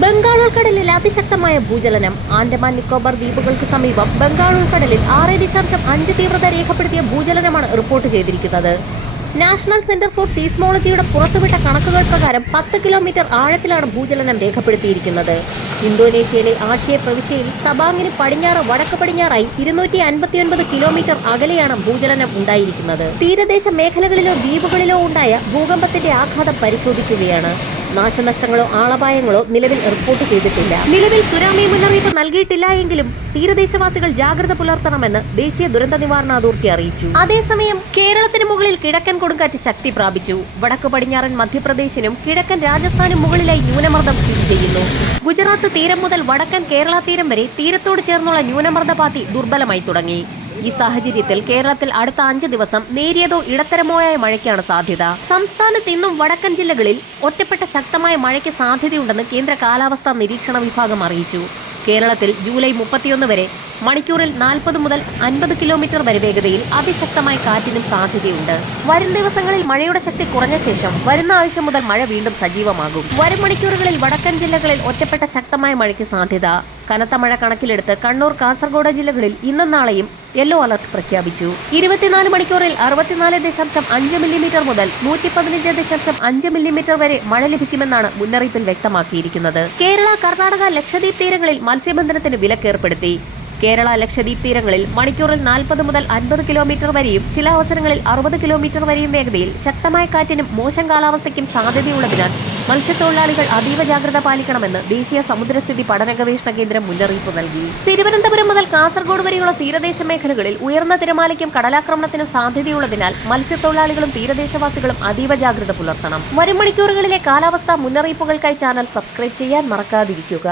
ബംഗാൾ ഉൾക്കടലിൽ അതിശക്തമായ ഭൂചലനം. ആൻഡമാൻ നിക്കോബാർ ദ്വീപുകൾക്ക് സമീപം ബംഗാൾ ഉൾക്കടലിൽ ആറ് ദശാംശം അഞ്ച് തീവ്രത രേഖപ്പെടുത്തിയ ഭൂചലനമാണ് റിപ്പോർട്ട് ചെയ്തിരിക്കുന്നത്. നാഷണൽ സെന്റർ ഫോർ സീസ്മോളജിയുടെ പുറത്തുവിട്ട കണക്കുകൾ പ്രകാരം പത്ത് കിലോമീറ്റർ ആഴത്തിലാണ് ഭൂചലനം രേഖപ്പെടുത്തിയിരിക്കുന്നത്. ഇന്തോനേഷ്യയിലെ ആശയ പ്രവിശ്യയിൽ സബാങ്ങിന് പടിഞ്ഞാറ് വടക്ക് പടിഞ്ഞാറായി ഇരുന്നൂറ്റി അൻപത്തിയൊൻപത് കിലോമീറ്റർ അകലെയാണ് ഭൂചലനം ഉണ്ടായിരിക്കുന്നത്. തീരദേശ മേഖലകളിലോ ദ്വീപുകളിലോ ഉണ്ടായ ഭൂകമ്പത്തിന്റെ ആഘാതം പരിശോധിക്കുകയാണ്. നാശനഷ്ടങ്ങളോ ആളപായങ്ങളോ നിലവിൽ റിപ്പോർട്ട് ചെയ്തിട്ടില്ല. നിലവിൽ സുനാമി മുന്നറിയിപ്പ് നൽകിയിട്ടില്ല എങ്കിലും തീരദേശവാസികൾ ജാഗ്രത പുലർത്തണമെന്ന് ദേശീയ ദുരന്ത നിവാരണ അതോറിറ്റി അറിയിച്ചു. അതേസമയം കേരളത്തിന് മുകളിൽ കിഴക്കൻ കൊടുങ്കാറ്റ് ശക്തി പ്രാപിച്ചു. വടക്ക് പടിഞ്ഞാറൻ മധ്യപ്രദേശിനും കിഴക്കൻ രാജസ്ഥാനും മുകളിലായി ന്യൂനമർദ്ദം സ്ഥിതി ചെയ്യുന്നു. ഗുജറാത്ത് തീരം മുതൽ വടക്കൻ കേരള തീരം വരെ തീരത്തോട് ചേർന്നുള്ള ന്യൂനമർദ്ദ പാത്തി ദുർബലമായി തുടങ്ങി. ഈ സാഹചര്യത്തിൽ കേരളത്തിൽ അടുത്ത അഞ്ച് ദിവസം നേരിയതോ ഇടത്തരമോയായ മഴയ്ക്കാണ് സാധ്യത. സംസ്ഥാനത്ത് ഇന്നും വടക്കൻ ജില്ലകളിൽ ഒറ്റപ്പെട്ട ശക്തമായ മഴയ്ക്ക് സാധ്യതയുണ്ടെന്ന് കേന്ദ്ര കാലാവസ്ഥാ നിരീക്ഷണ വിഭാഗം അറിയിച്ചു. കേരളത്തിൽ ജൂലൈ മുപ്പത്തിയൊന്ന് വരെ മണിക്കൂറിൽ നാൽപ്പത് മുതൽ അൻപത് കിലോമീറ്റർ വരെ വേഗതയിൽ അതിശക്തമായ കാറ്റിനും സാധ്യതയുണ്ട്. വരും ദിവസങ്ങളിൽ മഴയുടെ ശക്തി കുറഞ്ഞ ശേഷം വരുന്ന ആഴ്ച മുതൽ മഴ വീണ്ടും സജീവമാകും. വരും മണിക്കൂറുകളിൽ വടക്കൻ ജില്ലകളിൽ ഒറ്റപ്പെട്ട ശക്തമായ മഴയ്ക്ക് സാധ്യത. കനത്ത മഴ കണക്കിലെടുത്ത് കണ്ണൂർ കാസർഗോഡ് ജില്ലകളിൽ ഇന്നും നാളെയും യെല്ലോ അലർട്ട് പ്രഖ്യാപിച്ചു. ഇരുപത്തിനാല് മണിക്കൂറിൽ അറുപത്തിനാല് ദശാംശം അഞ്ച് മില്ലിമീറ്റർ മുതൽ നൂറ്റി പതിനഞ്ച് ദശാംശം അഞ്ച് മില്ലിമീറ്റർ വരെ മഴ ലഭിക്കുമെന്നാണ് മുന്നറിയിപ്പിൽ വ്യക്തമാക്കിയിരിക്കുന്നത്. കേരള കർണാടക ലക്ഷദ്വീപ് തീരങ്ങളിൽ മത്സ്യബന്ധനത്തിന് വിലക്കേർപ്പെടുത്തി. കേരള ലക്ഷദ്വീപ് തീരങ്ങളിൽ മണിക്കൂറിൽ നാൽപ്പത് മുതൽ അൻപത് കിലോമീറ്റർ വരെയും ചില അവസരങ്ങളിൽ അറുപത് കിലോമീറ്റർ വരെയും വേഗതയിൽ ശക്തമായ കാറ്റിനും മോശം കാലാവസ്ഥയ്ക്കും സാധ്യതയുള്ളതിനാൽ മത്സ്യത്തൊഴിലാളികൾ അതീവ ജാഗ്രത പാലിക്കണമെന്ന് ദേശീയ സമുദ്രസ്ഥിതി പഠന ഗവേഷണ കേന്ദ്രം മുന്നറിയിപ്പ് നൽകി. തിരുവനന്തപുരം മുതൽ കാസർഗോഡ് വരെയുള്ള തീരദേശ മേഖലകളിൽ ഉയർന്ന തിരമാലയ്ക്കും കടലാക്രമണത്തിനും സാധ്യതയുള്ളതിനാൽ മത്സ്യത്തൊഴിലാളികളും തീരദേശവാസികളും അതീവ ജാഗ്രത പുലർത്തണം. വരും മണിക്കൂറുകളിലെ കാലാവസ്ഥാ മുന്നറിയിപ്പുകൾക്കായി ചാനൽ സബ്സ്ക്രൈബ് ചെയ്യാൻ മറക്കാതിരിക്കുക.